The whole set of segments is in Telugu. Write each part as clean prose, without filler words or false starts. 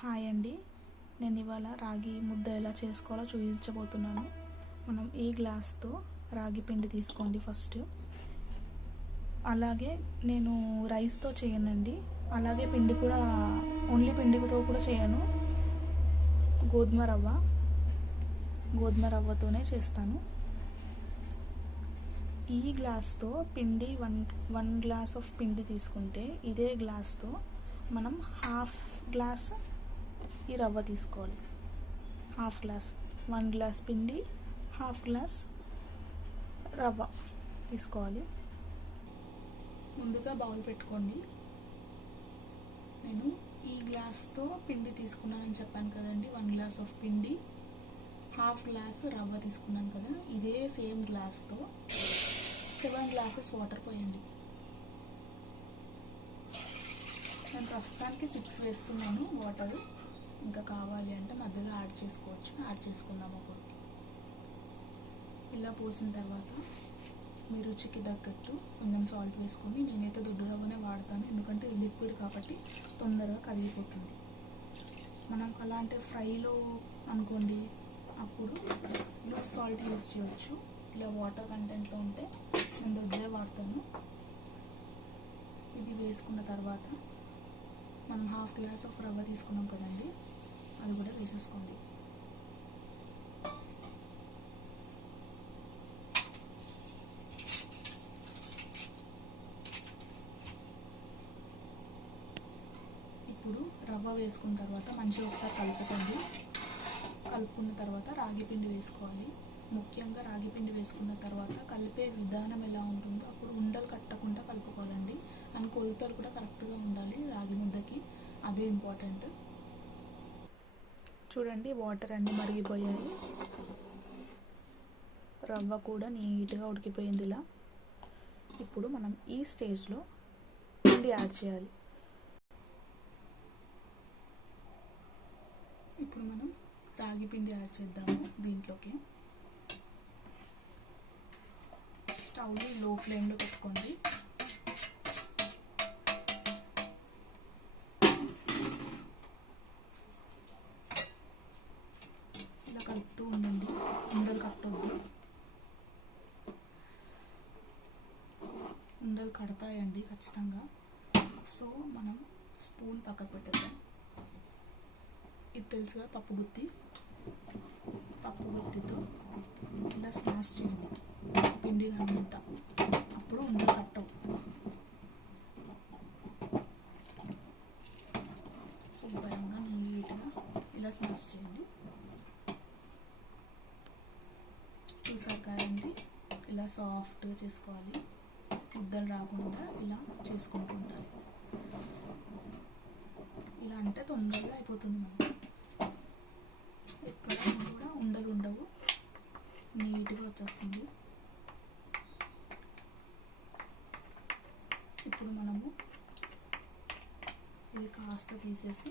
హాయ్ అండి, నేను ఇవాళ రాగి ముద్ద ఎలా చేసుకోవాలో చూపించబోతున్నాను. మనం ఈ గ్లాస్తో రాగి పిండి తీసుకోండి ఫస్ట్. అలాగే నేను రైస్తో చేయనండి, అలాగే పిండి కూడా ఓన్లీ పిండితో కూడా చేయను. గోధుమ రవ్వతోనే చేస్తాను. ఈ గ్లాస్తో పిండి వన్ గ్లాస్ ఆఫ్ పిండి తీసుకుంటే ఇదే గ్లాస్తో మనం హాఫ్ గ్లాస్ ఈ రవ్వ తీసుకోవాలి. హాఫ్ గ్లాస్, 1 గ్లాస్ పిండి, హాఫ్ గ్లాస్ రవ్వ తీసుకోవాలి. ముందుగా బౌల్ పెట్టుకోండి. నేను ఈ గ్లాస్తో పిండి తీసుకున్నానని చెప్పాను కదండి, 1 గ్లాస్ ఆఫ్ పిండి, హాఫ్ గ్లాస్ రవ్వ తీసుకున్నాను కదా, ఇదే సేమ్ గ్లాస్తో 7 గ్లాసెస్ వాటర్ పోయండి. నేను ప్రస్తుతానికి 6 వేస్తున్నాను వాటర్. ఇంకా కావాలి అంటే మధ్యలో యాడ్ చేసుకుందాం అప్పుడు. ఇలా పోసిన తర్వాత మీ రుచికి తగ్గట్టు కొంచెం సాల్ట్ వేసుకొని, నేనైతే దొడ్డు రవ్వనే వాడతాను ఎందుకంటే ఇది లిక్విడ్ కాబట్టి తొందరగా కరిగిపోతుంది. మనం అలాంటి ఫ్రైలో అనుకోండి అప్పుడు లూజ్ సాల్ట్ యూజ్ చేయవచ్చు. ఇలా వాటర్ కంటెంట్లో ఉంటే నేను దొడ్డే వాడతాను. ఇది వేసుకున్న తర్వాత మనం హాఫ్ గ్లాస్ ఆఫ్ రవ్వ తీసుకున్నాం కదండి, అది కూడా వేసేసుకోండి. ఇప్పుడు రవ్వ వేసుకున్న తర్వాత మంచిగా ఒకసారి కలుపుకోండి. కలుపుకున్న తర్వాత రాగి పిండి వేసుకోవాలి. ముఖ్యంగా రాగి పిండి వేసుకున్న తర్వాత కలిపే విధానం ఎలా ఉంటుందో అప్పుడు ఉండలు కట్టకుండా కలుపుకోవాలండి. అండ్ కొలతలు కూడా కరెక్ట్గా ఉండాలి రాగి ముద్దకి, అదే ఇంపార్టెంట్. చూడండి, వాటర్ అన్నీ మరిగిపోయాయి, రవ్వ కూడా నీట్గా ఉడికిపోయింది. ఇలా ఇప్పుడు మనం ఈ స్టేజ్లో పిండి యాడ్ చేయాలి. ఇప్పుడు మనం రాగి పిండి యాడ్ చేద్దాము దీంట్లోకి. స్టవ్ని లో ఫ్లేమ్లో పెట్టుకోండి. ఇలా కలుపుతూ ఉండండి, ఉండలు కట్టొద్దు. ఉండలు కడతాయండి ఖచ్చితంగా. సో మనం స్పూన్ పక్కకు పెట్టేద్దాం. ఇది తెలుసుగా, పప్పు గుత్తితో ఇలా స్మాష్ చేయండి పిండిని అంతా, అప్పుడు ఉండలు కట్టవు. శుభ్రంగా నీట్గా ఇలా స్మాష్ చేయండి. చూసారు కదండి, ఇలా సాఫ్ట్గా చేసుకోవాలి, ముద్దలు రాకుండా ఇలా చేసుకుంటూ ఉండాలి. ఇలా అంటే తొందరగా అయిపోతుంది మనకి, ఎక్కడ కూడా ఉండలు ఉండవు, నీట్గా వచ్చేస్తుంది. ఇప్పుడు మనము ఇది కాస్త తీసేసి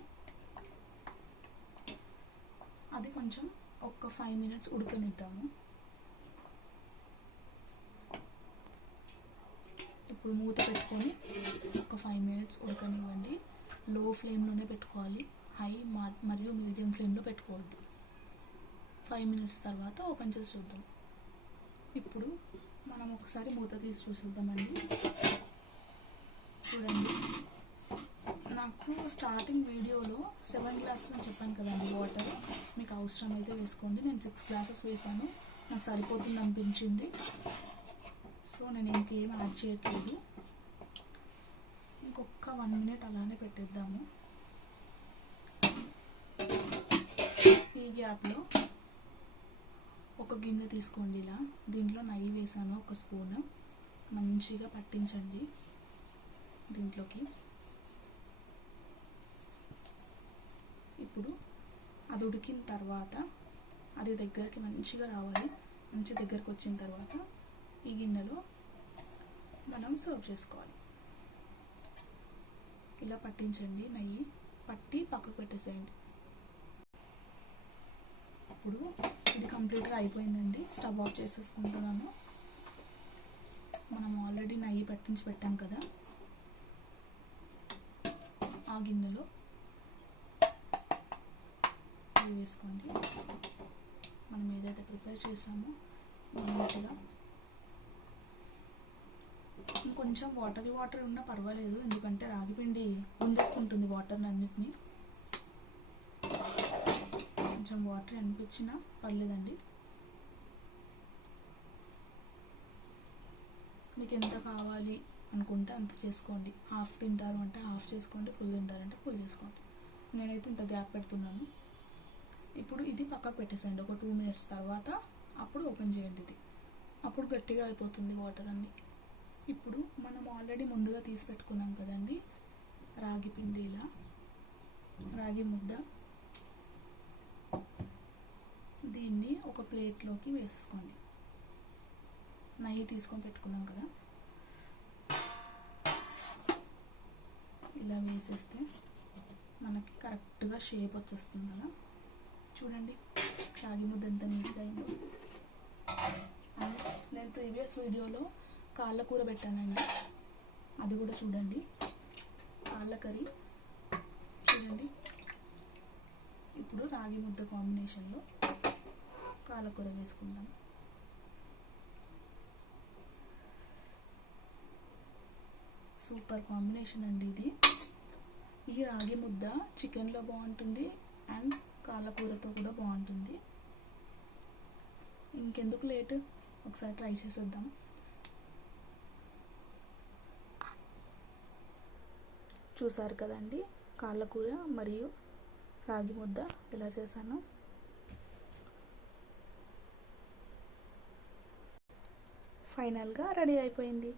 అది కొంచెం ఒక 5 మినిట్స్ ఉడకనిద్దాము. ఇప్పుడు మూత పెట్టుకొని ఒక 5 మినిట్స్ ఉడకనివ్వండి. లో ఫ్లేమ్లోనే పెట్టుకోవాలి, హై మరియు మీడియం ఫ్లేమ్లో పెట్టుకోవద్దు. 5 మినిట్స్ తర్వాత ఓపెన్ చేసి చూద్దాం. ఇప్పుడు మనం ఒకసారి మూత తీసి చూద్దామండి. చూడండి, నాకు స్టార్టింగ్ వీడియోలో 7 గ్లాసెస్ అని చెప్పాను కదండి వాటర్. మీకు అవసరం అయితే వేసుకోండి. నేను 6 గ్లాసెస్ వేసాను, నాకు సరిపోతుంది అనిపించింది. సో నేను ఇంకేం యాడ్ చేయట్లేదు. ఇంకొక 1 మినిట్ అలానే పెట్టేద్దాము. ఈ గ్యాప్లో ఒక గిన్నె తీసుకోండి. ఇలా దీంట్లో నెయ్యి వేసాను, 1 స్పూన్. మంచిగా పట్టించండి దీంట్లోకి. ఇప్పుడు అది ఉడికిన తర్వాత అది దగ్గరికి మంచిగా రావాలి. మంచి దగ్గరికి వచ్చిన తర్వాత ఈ గిన్నెలో మనం సర్వ్ చేసుకోవాలి. ఇలా పట్టించండి, నెయ్యి పట్టి పక్కకు పెట్టేసేయండి. ఇప్పుడు ఇది కంప్లీట్గా అయిపోయిందండి. స్టవ్ ఆఫ్ చేసేసుకుంటున్నాను. మనం ఆల్రెడీ నెయ్యి పట్టించి పెట్టాం కదా, ఆ గిన్నెలో ఇవి వేసుకోండి. మనం ఏదైతే ప్రిపేర్ చేసామో నీట్గా. ఇంకొంచెం వాటర్ ఉన్నా పర్వాలేదు, ఎందుకంటే రాగి పిండి ముందేసుకుంటుంది వాటర్ని అన్నిటినీ. కొంచెం వాటర్ అనిపించినా పర్లేదండి. మీకు ఎంత కావాలి అనుకుంటే అంత చేసుకోండి. హాఫ్ తింటారు అంటే హాఫ్ చేసుకోండి, ఫుల్ తింటారంటే ఫుల్ చేసుకోండి. నేనైతే ఇంత గ్యాప్ పెడుతున్నాను. ఇప్పుడు ఇది పక్కకు పెట్టేసేయండి. ఒక 2 minutes తర్వాత అప్పుడు ఓపెన్ చేయండి. ఇది అప్పుడు గట్టిగా అయిపోతుంది వాటర్ అన్నీ. ఇప్పుడు మనం ఆల్రెడీ ముందుగా తీసి పెట్టుకున్నాం కదండి రాగి పిండి, ఇలా రాగి ముద్ద, దీన్ని ఒక ప్లేట్లోకి వేసేసుకోండి. నెయ్యి తీసుకొని పెట్టుకున్నాం కదా, ఇలా వేసేస్తే మనకి కరెక్ట్గా షేప్ వచ్చేస్తుంది కదా. చూడండి రాగి ముద్ద ఎంత నీట్గా అయిందో. నేను ప్రీవియస్ వీడియోలో కాళ్ళ కూర పెట్టానండి, అది కూడా చూడండి. కాళ్ళ కర్రీ చూడండి. ఇప్పుడు రాగి ముద్ద కాంబినేషన్లో కాళ్ళ కూర వేసుకుందాం. సూపర్ కాంబినేషన్ అండి ఇది. ఈ రాగి ముద్ద చికెన్లో బాగుంటుంది అండ్ కాళ్ళకూరతో కూడా బాగుంటుంది. ఇంకెందుకు లేట్, ఒకసారి ట్రై చేసేద్దాం. చూసారు కదండి కాళ్ళకూర మరియు రాగి ముద్ద ఎలా చేశాను. ఫైనల్గా రెడీ అయిపోయింది.